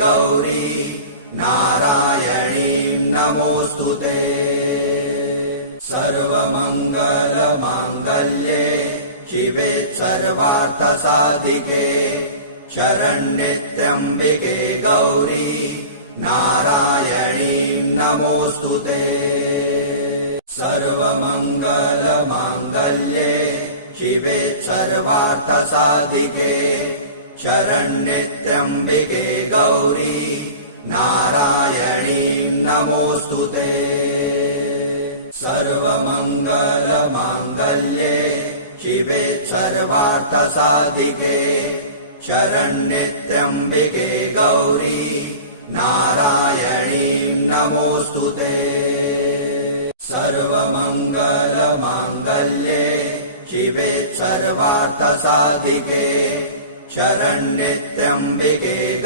गौरी नारायणीं नमोऽस्तुते। सर्वमङ्गलमाङ्गल्ये शिवे सर्वार्थसाधिके शरण्ये त्र्यम्बिके गौरी नारायणीं नमोऽस्तुते। सर्वमङ्गलमाङ्गल्ये शिवे सर्वार्थसाधिके शरण्ये त्र्यम्बिके गौरी नारायणीं नमोऽस्तुते। सर्वमङ्गलमाङ्गल्ये शिवे सर्वार्थसाधिके शरण्ये त्र्यम्बिके गौरी नारायणीं नमोऽस्तुते। सर्वमङ्गलमाङ्गल्ये शिवे सर्वार्थसाधिके शरण्ये त्र्यम्बिके